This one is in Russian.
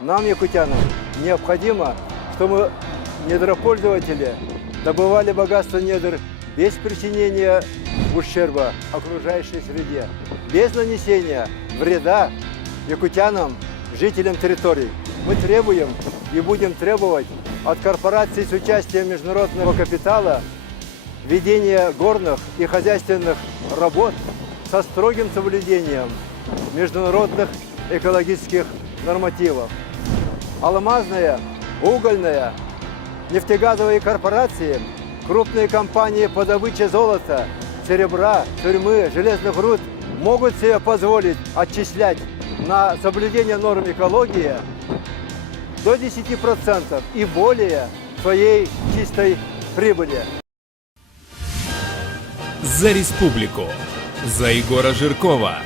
Нам, якутянам, необходимо, чтобы недропользователи добывали богатство недр без причинения ущерба окружающей среде, без нанесения вреда якутянам, жителям территорий. Мы требуем и будем требовать от корпораций с участием международного капитала ведения горных и хозяйственных работ со строгим соблюдением международных экологических нормативов. Алмазная, угольная, нефтегазовые корпорации, крупные компании по добыче золота, серебра, сурьмы, железных руд могут себе позволить отчислять на соблюдение норм экологии до 10% и более своей чистой прибыли. За республику. За Егора Жиркова.